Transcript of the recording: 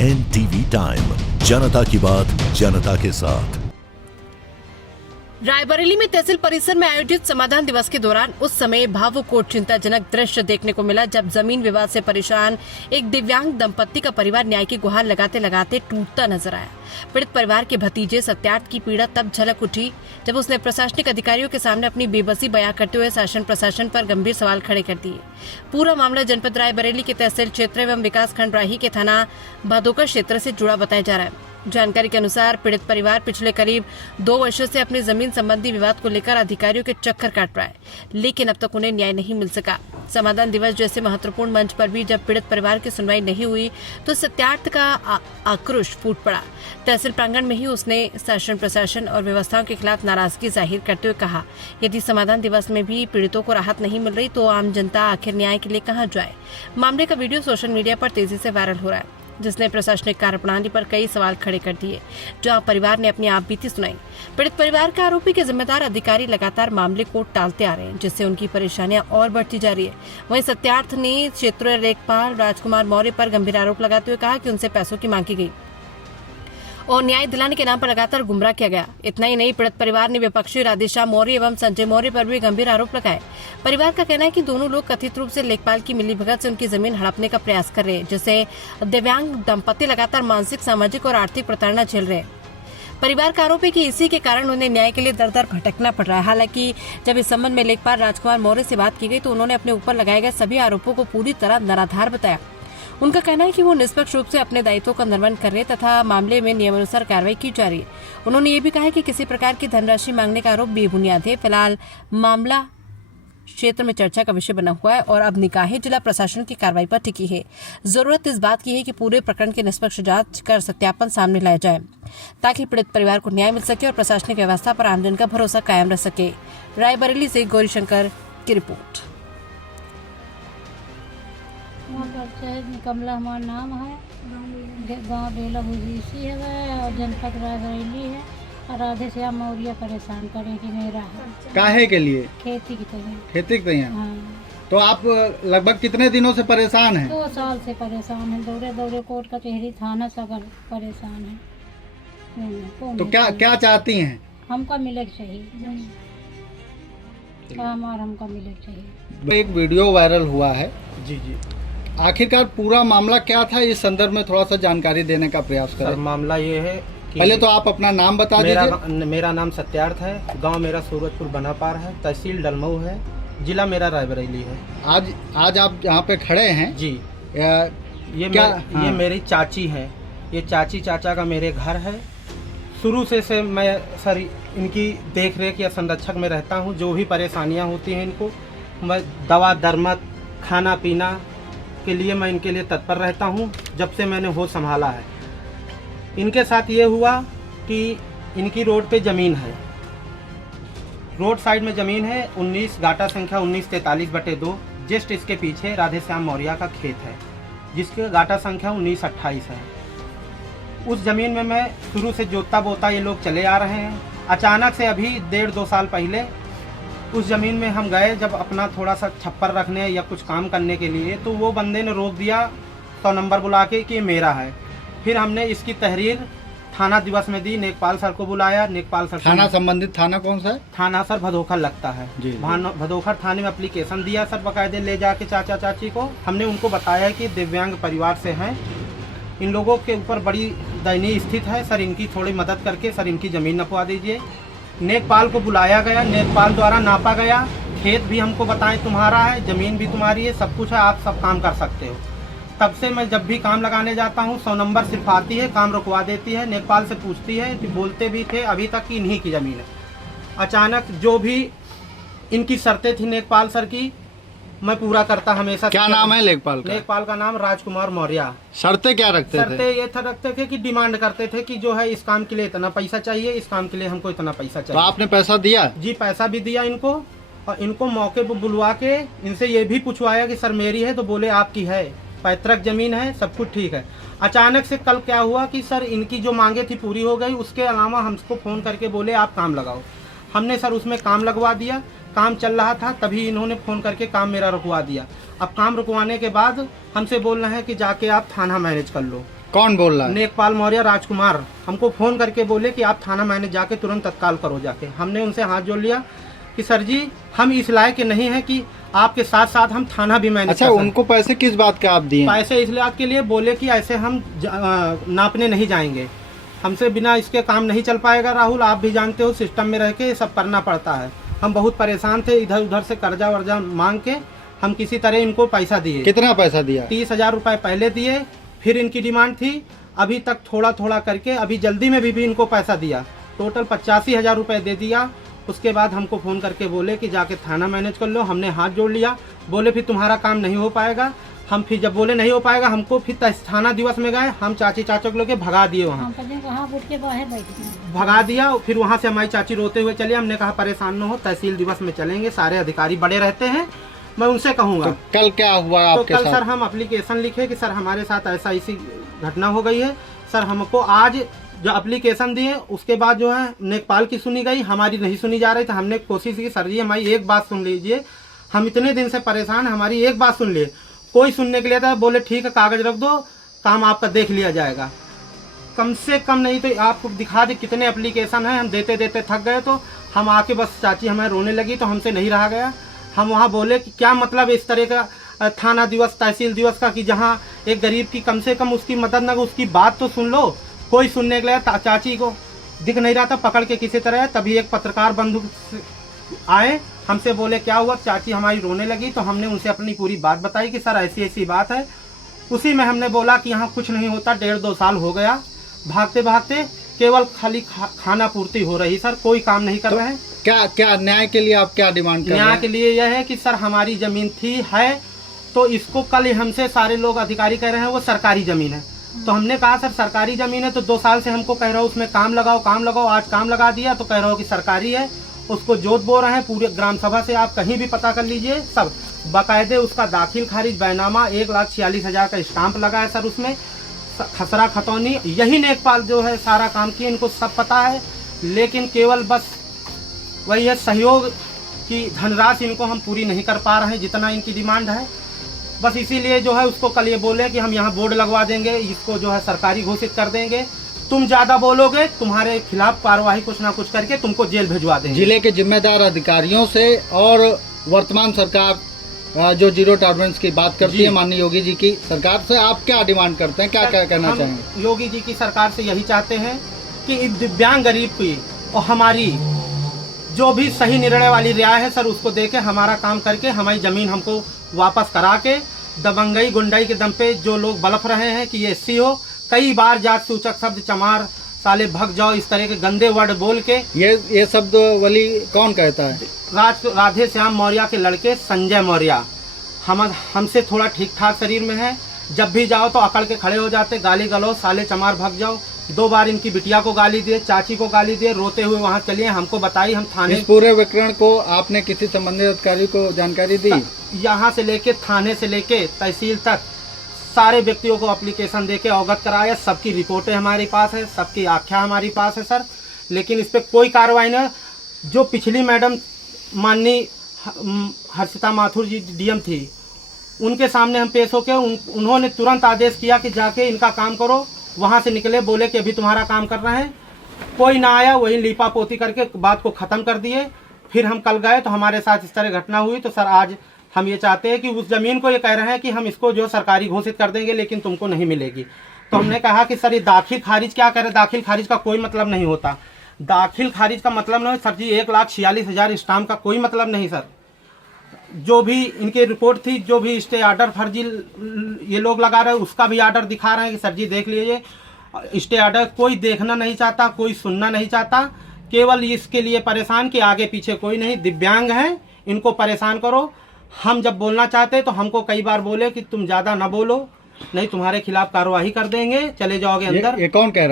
NTV time, जनता की बात जनता के साथ। रायबरेली में तहसील परिसर में आयोजित समाधान दिवस के दौरान उस समय भावुक और चिंताजनक दृश्य देखने को मिला जब जमीन विवाद से परेशान एक दिव्यांग दंपत्ति का परिवार न्याय की गुहार लगाते लगाते टूटता नजर आया। पीड़ित परिवार के भतीजे सत्यार्थ की पीड़ा तब झलक उठी जब उसने प्रशासनिक अधिकारियों के सामने अपनी बेबसी बयां करते हुए शासन प्रशासन पर गंभीर सवाल खड़े कर दिए। पूरा मामला जनपद रायबरेली के तहसील क्षेत्र एवं विकास खंड राही के थाना भादोकर क्षेत्र से जुड़ा बताया जा रहा है। जानकारी के अनुसार पीड़ित परिवार पिछले करीब 2 वर्षों से अपनी जमीन संबंधी विवाद को लेकर अधिकारियों के चक्कर काट रहा है, लेकिन अब तक उन्हें न्याय नहीं मिल सका। समाधान दिवस जैसे महत्वपूर्ण मंच पर भी जब पीड़ित परिवार की सुनवाई नहीं हुई तो सत्यार्थ का आक्रोश फूट पड़ा। तहसील प्रांगण में ही उसने शासन प्रशासन और व्यवस्थाओं के खिलाफ नाराजगी जाहिर करते हुए कहा, यदि समाधान दिवस में भी पीड़ितों को राहत नहीं मिल रही तो आम जनता आखिर न्याय के लिए कहां जाए। मामले का वीडियो सोशल मीडिया पर तेजी से वायरल हो रहा है, जिसने प्रशासनिक कार्यप्रणाली पर कई सवाल खड़े कर दिए, जहां परिवार ने अपनी आप बीती सुनाई। पीड़ित परिवार के आरोपी के जिम्मेदार अधिकारी लगातार मामले को टालते आ रहे हैं, जिससे उनकी परेशानियां और बढ़ती जा रही है। वहीं सत्यार्थ ने क्षेत्रीय लेखपाल राजकुमार मौर्य पर गंभीर आरोप लगाते हुए कहा कि उनसे पैसों की मांग की गई और न्याय दिलाने के नाम पर लगातार गुमराह किया गया। इतना ही नहीं, पीड़ित परिवार ने विपक्षी राधेश्याम मौर्य एवं संजय मौर्य पर भी गंभीर आरोप लगाए। परिवार का कहना है कि दोनों लोग कथित रूप से लेखपाल की मिलीभगत से उनकी जमीन हड़पने का प्रयास कर रहे हैं, जिससे दिव्यांग दंपति लगातार मानसिक, सामाजिक और आर्थिक प्रताड़ना झेल रहे हैं। परिवार का आरोप है कि इसी के कारण उन्हें न्याय के लिए दर दर भटकना पड़ रहा है। हालांकि जब इस संबंध में लेखपाल राजकुमार मौर्य से बात की गई तो उन्होंने अपने ऊपर लगाए गए सभी आरोपों को पूरी तरह निराधार बताया। उनका कहना है कि वो निष्पक्ष रूप से अपने दायित्वों का निर्वहन कर रहे तथा मामले में नियमानुसार कार्रवाई की जा रही है। उन्होंने ये भी कहा है कि किसी प्रकार की धनराशि मांगने का आरोप बेबुनियाद है। फिलहाल मामला क्षेत्र में चर्चा का विषय बना हुआ है और अब निगाहें जिला प्रशासन की कार्रवाई पर टिकी है। जरूरत इस बात की है कि पूरे प्रकरण की निष्पक्ष जांच कर सत्यापन सामने लाया जाए ताकि पीड़ित परिवार को न्याय मिल सके और प्रशासनिक व्यवस्था पर आमजन का भरोसा कायम रह सके। रायबरेली से गौरीशंकर की रिपोर्ट। कमला हमारा नाम है, गाँव डेला भुजीसी है और जनपद रायबरेली है। और राधेश्याम मौर्य परेशान करे कि मेरा है काहे के लिए? खेती की तरह। खेती की तरह? हाँ। तो आप लगभग कितने दिनों से परेशान हैं? 2 साल से परेशान है। दौरे दौरे कोर्ट कचहरी थाना सब परेशान है। तो क्या चाहती हैं? हमको मिले चाहिए, हमको मिले चाहिए। एक वीडियो वायरल हुआ है जी जी। आखिरकार पूरा मामला क्या था, इस संदर्भ में थोड़ा सा जानकारी देने का प्रयास करें। सर मामला ये है कि पहले तो आप अपना नाम बता दीजिए। मेरा नाम सत्यार्थ है, गांव मेरा सूरजपुर बनापार है, तहसील डलमऊ है, जिला मेरा रायबरेली है। आज आप यहाँ पे खड़े हैं जी। हाँ। ये मेरी चाची है, ये चाची चाचा का मेरे घर है। शुरू से मैं सर इनकी देख रेख या संरक्षक में रहता हूँ। जो भी परेशानियाँ होती हैं इनको, मैं दवा दरमत खाना पीना के लिए मैं इनके लिए तत्पर रहता हूँ जब से मैंने होश संभाला है। इनके साथ ये हुआ कि इनकी रोड पे ज़मीन है, रोड साइड में ज़मीन है 19 गाटा संख्या 1943/2। जस्ट इसके पीछे राधेश्याम मौर्य का खेत है जिसके गाटा संख्या 1928 है। उस ज़मीन में मैं शुरू से जोतता बोता ये लोग चले आ रहे हैं। अचानक से अभी 1.5-2 साल पहले उस ज़मीन में हम गए जब अपना थोड़ा सा छप्पर रखने या कुछ काम करने के लिए, तो वो बंदे ने रोक दिया 100 नंबर बुला के कि मेरा है। फिर हमने इसकी तहरीर थाना दिवस में दी, नेकपाल सर को बुलाया। नेकपाल सर थाना संबंधित थाना कौन सा है? थाना सर भदोखर लगता है जी। भदोखर थाने में एप्लीकेशन दिया सर बाकायदे ले जाके चाचा चाची को। हमने उनको बताया कि दिव्यांग परिवार से हैं, इन लोगों के ऊपर बड़ी दयनीय स्थिति है सर, इनकी थोड़ी मदद करके सर इनकी ज़मीन नपवा दीजिए। नेकपाल को बुलाया गया, नेकपाल द्वारा नापा गया। खेत भी हमको बताएं तुम्हारा है, ज़मीन भी तुम्हारी है, सब कुछ है, आप सब काम कर सकते हो। तब से मैं जब भी काम लगाने जाता हूँ 100 नंबर सिर्फ आती है, काम रुकवा देती है। नेकपाल से पूछती है कि बोलते भी थे अभी तक कि इन्हीं की ज़मीन है। अचानक जो भी इनकी शर्तें थी नेकपाल सर की, मैं पूरा करता हमेशा। क्या नाम है लेखपाल का? लेखपाल का नाम राजकुमार मौर्य। शर्तें क्या रखते थे? शर्तें ये रखते थे कि डिमांड करते थे कि जो है इस काम के लिए इतना पैसा चाहिए, इस काम के लिए हमको इतना पैसा चाहिए। तो आपने पैसा दिया? जी पैसा भी दिया इनको, और इनको मौके पर बुलवा के इनसे ये भी पूछवाया कि सर मेरी है, तो बोले आपकी है, पैतृक जमीन है, सब कुछ ठीक है। अचानक से कल क्या हुआ कि सर इनकी जो मांगे थी पूरी हो गई, उसके अलावा हमको फ़ोन करके बोले आप काम लगाओ। हमने सर उसमें काम लगवा दिया। काम चल रहा था तभी इन्होंने फ़ोन करके काम मेरा रुकवा दिया। अब काम रुकवाने के बाद हमसे बोल रहे हैं कि जाके आप थाना मैनेज कर लो। कौन बोल रहा है? नेकपाल मौर्य राजकुमार हमको फ़ोन करके बोले कि आप थाना मैनेज जाके तुरंत तत्काल करो जाके। हमने उनसे हाथ जोड़ लिया कि सर जी हम इस लायक के नहीं हैं कि आपके साथ साथ हम थाना भी मैनेज अच्छा, कर सकते। उनको पैसे किस बात के आप दिए? पैसे इस बात के लिए बोले कि ऐसे हम नापने नहीं जाएंगे, हमसे बिना इसके काम नहीं चल पाएगा। राहुल आप भी जानते हो सिस्टम में रह के ये सब करना पड़ता है। हम बहुत परेशान थे, इधर उधर से कर्जा वर्जा मांग के हम किसी तरह इनको पैसा दिए। कितना पैसा दिया? 30,000 रुपये पहले दिए, फिर इनकी डिमांड थी अभी तक थोड़ा थोड़ा करके, अभी जल्दी में भी इनको पैसा दिया, टोटल 85,000 रुपये दे दिया। उसके बाद हमको फ़ोन करके बोले कि जाके थाना मैनेज कर लो। हमने हाथ जोड़ लिया, बोले फिर तुम्हारा काम नहीं हो पाएगा। हम फिर जब बोले नहीं हो पाएगा, हमको फिर थाना दिवस में गए, हम चाची चाचो को लेके भगा दिए वहाँ, उठ के बाहर बैठ गए। भगा दिया। फिर वहाँ से हमारी चाची रोते हुए चली। हमने कहा परेशान न हो, तहसील दिवस में चलेंगे, सारे अधिकारी बड़े रहते हैं, मैं उनसे कहूँगा। तो कल क्या हुआ तो आपके कल साथ? सर हम एप्लीकेशन लिखे कि सर हमारे साथ ऐसा ऐसी घटना हो गई है। सर हमको आज जो एप्लीकेशन दिए उसके बाद जो है नेकपाल की सुनी गई, हमारी नहीं सुनी जा रही। तो हमने कोशिश की सर जी हमारी एक बात सुन लीजिए, हम इतने दिन से परेशान, हमारी एक बात सुन लिए। कोई सुनने के लिए था, बोले ठीक है कागज रख दो, काम आपका देख लिया जाएगा। कम से कम नहीं तो आपको दिखा दे कितने एप्लीकेशन हैं, हम देते देते थक गए। तो हम आके बस चाची हमें रोने लगी, तो हमसे नहीं रहा गया। हम वहाँ बोले कि क्या मतलब इस तरह का थाना दिवस तहसील दिवस का कि जहाँ एक गरीब की कम से कम उसकी मदद न, उसकी बात तो सुन लो। कोई सुनने के लिए चाची को दिख नहीं रहा था, पकड़ के किसी तरह। तभी एक पत्रकार बंधु आए, हमसे बोले क्या हुआ, चाची हमारी रोने लगी। तो हमने उनसे अपनी पूरी बात बताई कि सर ऐसी ऐसी बात है। उसी में हमने बोला कि यहाँ कुछ नहीं होता, 1.5-2 साल हो गया भागते भागते, केवल खाली खाना पूर्ति हो रही सर, कोई काम नहीं कर रहे हैं। क्या क्या न्याय के लिए आप क्या डिमांड कर रहे हैं? न्याय के लिए यह है कि सर हमारी जमीन थी है, तो इसको कल हमसे सारे लोग अधिकारी कह रहे हैं वो सरकारी जमीन है। तो हमने कहा सर सरकारी जमीन है तो 2 साल से हमको कह रहे हो उसमें काम लगाओ। आज काम लगा दिया तो कह रहे हो कि सरकारी है, उसको जोत बो रहे हैं। पूरे ग्राम सभा से आप कहीं भी पता कर लीजिए, सब बाकायदे उसका दाखिल खारिज बैनामा 1,46,000 का स्टाम्प लगा है सर, उसमें खसरा खतौनी यही नेकपाल जो है सारा काम किए, इनको सब पता है। लेकिन केवल बस वही है सहयोग की धनराशि इनको हम पूरी नहीं कर पा रहे हैं जितना इनकी डिमांड है। बस इसीलिए जो है उसको कल ये बोले कि हम यहाँ बोर्ड लगवा देंगे, इसको जो है सरकारी घोषित कर देंगे, तुम ज्यादा बोलोगे तुम्हारे खिलाफ कार्यवाही कुछ ना कुछ करके तुमको जेल भिजवा देंगे। जिले के जिम्मेदार अधिकारियों से और वर्तमान सरकार जो जीरो टॉलरेंस की बात करती है माननीय योगी जी की सरकार से, आप क्या डिमांड करते हैं, क्या क्या कहना चाहेंगे? हम योगी जी की सरकार से यही चाहते हैं कि इस दिव्यांग गरीब की और हमारी जो भी सही निर्णय वाली राय है सर उसको देके हमारा काम करके हमारी जमीन हमको वापस करा के, दबंगई गुंडाई के दम पे जो लोग बलफ रहे हैं कि ये एससी हो, कई बार जात सूचक शब्द चमार साले भग जाओ इस तरह के गंदे वर्ड बोल के, ये शब्द वली कौन कहता है? राधे श्याम मौर्य के लड़के संजय मौर्य। हमसे थोड़ा ठीक ठाक शरीर में है, जब भी जाओ तो अकड़ के खड़े हो जाते, गाली गलो साले चमार भग जाओ। 2 बार इनकी बिटिया को गाली दिए, चाची को गाली दिए, रोते हुए वहाँ चलिए, हमको बताई, हम थाने। इस पूरे विकरण को आपने किसी संबंधित अधिकारी को जानकारी दी? यहाँ से लेके थाने से लेके तहसील तक सारे व्यक्तियों को एप्लीकेशन देके अवगत कराया, सबकी रिपोर्टें हमारे पास है, सबकी आख्या हमारे पास है सर, लेकिन इस पर कोई कार्रवाई न। जो पिछली मैडम माननीय हर्षिता माथुर जी डीएम थी, उनके सामने हम पेश होके उन्होंने तुरंत आदेश किया कि जाके इनका काम करो। वहाँ से निकले, बोले कि अभी तुम्हारा काम कर रहे हैं, कोई ना आया, वही लीपा पोती करके बात को ख़त्म कर दिए। फिर हम कल गए तो हमारे साथ इस तरह घटना हुई। तो सर आज हम ये चाहते हैं कि उस ज़मीन को ये कह रहे हैं कि हम इसको जो सरकारी घोषित कर देंगे लेकिन तुमको नहीं मिलेगी। तो हमने कहा कि सर ये दाखिल खारिज क्या करे, दाखिल खारिज का कोई मतलब नहीं होता, दाखिल खारिज का मतलब नहीं सर जी 1,46,000 स्टाम्प का कोई मतलब नहीं सर। जो भी इनकी रिपोर्ट थी, जो भी स्टे आर्डर फर्जी ये लोग लगा रहे हैं उसका भी आर्डर दिखा रहे हैं कि सर जी देख लीजिए स्टे आर्डर, कोई देखना नहीं चाहता, कोई सुनना नहीं चाहता, केवल इसके लिए परेशान कि आगे पीछे कोई नहीं, दिव्यांग हैं इनको परेशान करो। हम जब बोलना चाहते तो हमको कई बार बोले कि तुम ज़्यादा ना बोलो, नहीं तुम्हारे खिलाफ कार्रवाई कर देंगे, चले जाओगे अंदर। ये कौन कह रहा है?